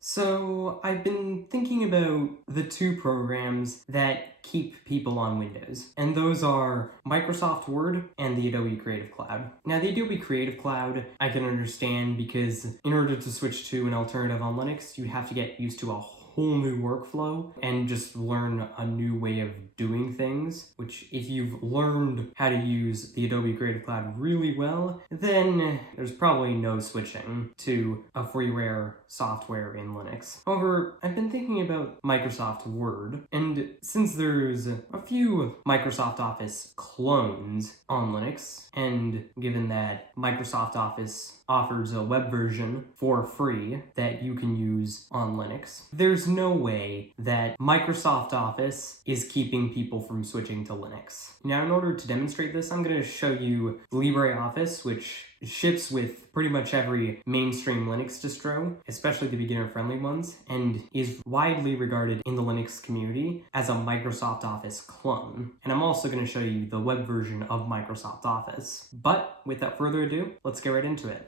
So I've been thinking about the two programs that keep people on Windows, and those are Microsoft Word and the Adobe Creative Cloud. Now the Adobe Creative Cloud I can understand because in order to switch to an alternative on Linux, you have to get used to a whole new workflow and just learn a new way of doing things, which if you've learned how to use the Adobe Creative Cloud really well, then there's probably no switching to a freeware software in Linux. However, I've been thinking about Microsoft Word, and since there's a few Microsoft Office clones on Linux, and given that Microsoft Office offers a web version for free that you can use on Linux, there's no way that Microsoft Office is keeping people from switching to Linux. Now, in order to demonstrate this, I'm going to show you LibreOffice, which ships with pretty much every mainstream Linux distro, especially the beginner-friendly ones, and is widely regarded in the Linux community as a Microsoft Office clone. And I'm also going to show you the web version of Microsoft Office. But without further ado, let's get right into it.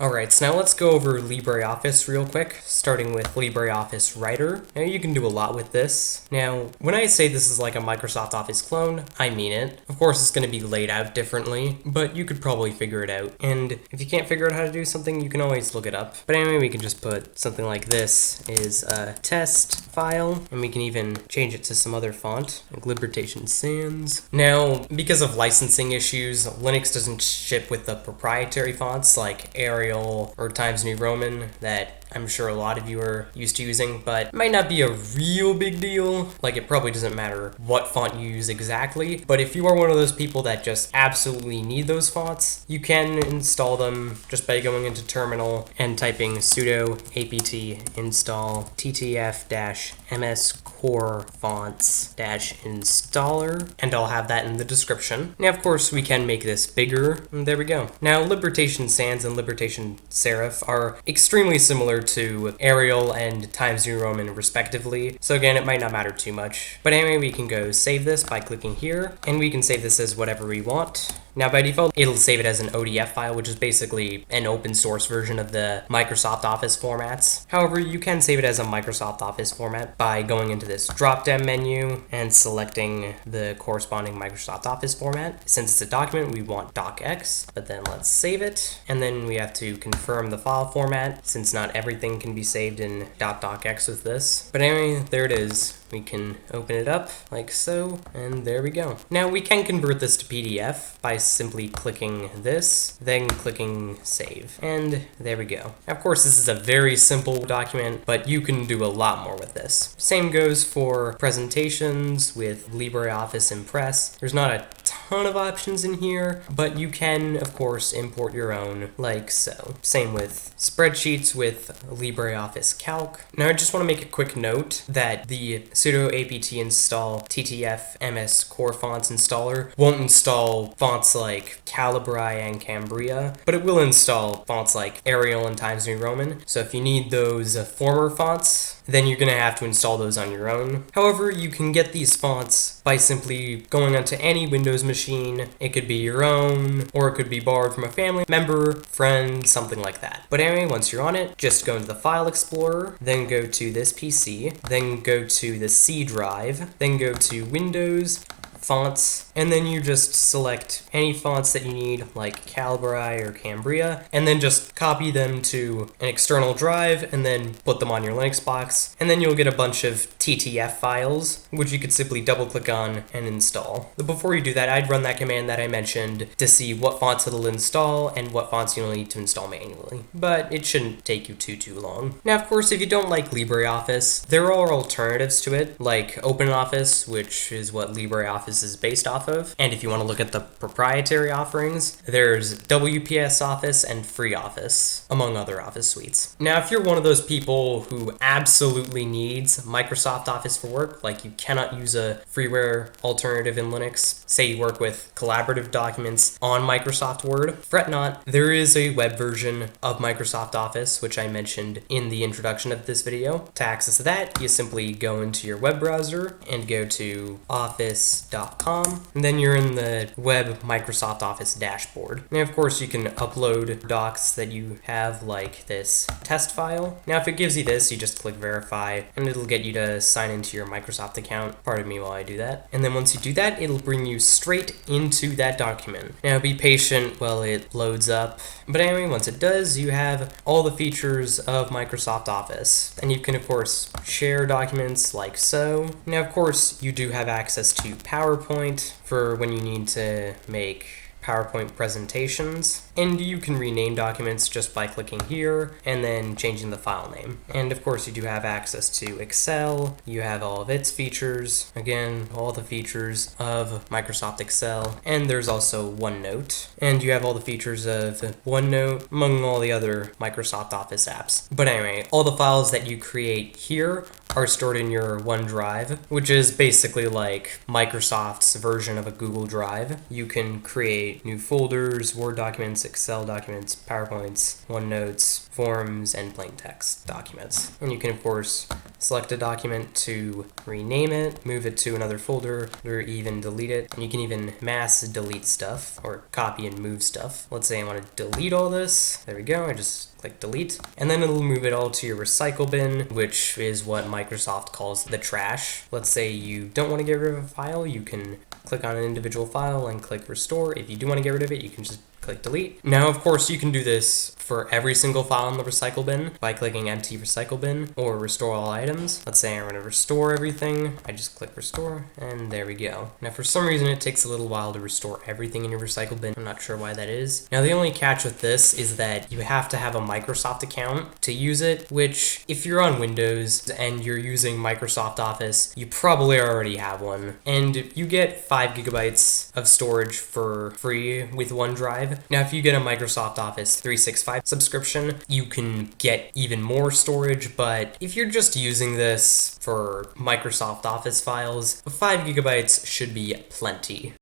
Alright, so now let's go over LibreOffice real quick, starting with LibreOffice Writer. Now you can do a lot with this. Now, when I say this is like a Microsoft Office clone, I mean it. Of course, it's going to be laid out differently, but you could probably figure it out. And if you can't figure out how to do something, you can always look it up. But anyway, we can just put something like this is a test file, and we can even change it to some other font, like Libertation Sans. Now, because of licensing issues, Linux doesn't ship with the proprietary fonts like Arial or Times New Roman that I'm sure a lot of you are used to using, but it might not be a real big deal. Like, it probably doesn't matter what font you use exactly, but if you are one of those people that just absolutely need those fonts, you can install them just by going into terminal and typing sudo apt install ttf-mscorefonts-installer, and I'll have that in the description. Now, of course, we can make this bigger, and there we go. Now, Libertation Sans and Libertation Serif are extremely similar to Arial and Times New Roman respectively, so again, it might not matter too much. But anyway, we can go save this by clicking here, and we can save this as whatever we want. Now, by default, it'll save it as an ODF file, which is basically an open source version of the Microsoft Office formats. However, you can save it as a Microsoft Office format by going into this drop-down menu and selecting the corresponding Microsoft Office format. Since it's a document, we want docx, but then let's save it. And then we have to confirm the file format, since not everything can be saved in .docx with this. But anyway, there it is. We can open it up like so, and there we go. Now we can convert this to PDF by simply clicking this, then clicking save, and there we go. Now, of course, this is a very simple document, but you can do a lot more with this. Same goes for presentations with LibreOffice Impress. There's not a ton of options in here, but you can, of course, import your own like so. Same with spreadsheets with LibreOffice Calc. Now, I just want to make a quick note that the sudo apt install ttf-mscorefonts-installer won't install fonts like Calibri and Cambria, but it will install fonts like Arial and Times New Roman. So if you need those former fonts, then you're going to have to install those on your own. However, you can get these fonts by simply going onto any Windows machine. It could be your own, or it could be borrowed from a family member, friend, something like that. But anyway, once you're on it, just go into the File Explorer, then go to this PC, then go to the C drive, then go to Windows, Fonts, and then you just select any fonts that you need, like Calibri or Cambria, and then just copy them to an external drive, and then put them on your Linux box, and then you'll get a bunch of TTF files, which you could simply double-click on and install. But before you do that, I'd run that command that I mentioned to see what fonts it'll install and what fonts you'll need to install manually. But it shouldn't take you too long. Now, of course, if you don't like LibreOffice, there are alternatives to it, like OpenOffice, which is what LibreOffice is based off of. And if you want to look at the proprietary offerings, there's WPS Office and FreeOffice, among other Office suites. Now, if you're one of those people who absolutely needs Microsoft Office for work, like you cannot use a freeware alternative in Linux, say you work with collaborative documents on Microsoft Word, fret not, there is a web version of Microsoft Office, which I mentioned in the introduction of this video. To access that, you simply go into your web browser and go to office.microsoft.com proprietary.com, and then you're in the web Microsoft Office dashboard. Now, of course, you can upload docs that you have, like this test file. Now, if it gives you this, you just click verify, and it'll get you to sign into your Microsoft account. Pardon me while I do that. And then once you do that, it'll bring you straight into that document. Now, be patient while it loads up. But anyway, once it does, you have all the features of Microsoft Office. And you can, of course, share documents like so. Now, of course, you do have access to PowerPoint for when you need to make PowerPoint presentations, and you can rename documents just by clicking here and then changing the file name. And of course, you do have access to Excel. You have all of its features, again, all the features of Microsoft Excel, and there's also OneNote, and you have all the features of OneNote among all the other Microsoft Office apps. But anyway, all the files that you create here are stored in your OneDrive, which is basically like Microsoft's version of a Google Drive. You can create new folders, Word documents, Excel documents, PowerPoints, OneNotes, forms, and plain text documents. And you can, of course, select a document to rename it, move it to another folder, or even delete it. And you can even mass delete stuff or copy and move stuff. Let's say I want to delete all this. There we go. I just click delete, and then it'll move it all to your recycle bin, which is what Microsoft calls the trash. Let's say you don't want to get rid of a file, you can click on an individual file and click restore. If you do want to get rid of it, you can just click delete. Now, of course, you can do this for every single file in the recycle bin by clicking empty recycle bin or restore all items. Let's say I want to restore everything. I just click restore, and there we go. Now, for some reason, it takes a little while to restore everything in your recycle bin. I'm not sure why that is. Now, the only catch with this is that you have to have a Microsoft account to use it, which if you're on Windows and you're using Microsoft Office, you probably already have one. And you get 5 gigabytes of storage for free with OneDrive. Now, if you get a Microsoft Office 365 subscription, you can get even more storage, but if you're just using this for Microsoft Office files, 5 gigabytes should be plenty.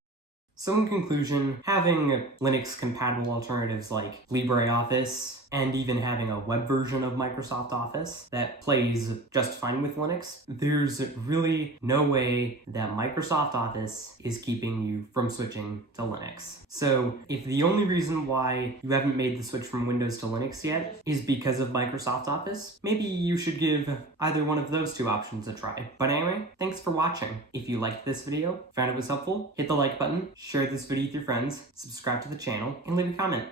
So in conclusion, having Linux-compatible alternatives like LibreOffice and even having a web version of Microsoft Office that plays just fine with Linux, there's really no way that Microsoft Office is keeping you from switching to Linux. So if the only reason why you haven't made the switch from Windows to Linux yet is because of Microsoft Office, maybe you should give either one of those two options a try. But anyway, thanks for watching. If you liked this video, found it was helpful, hit the like button, share this video with your friends, subscribe to the channel, and leave a comment.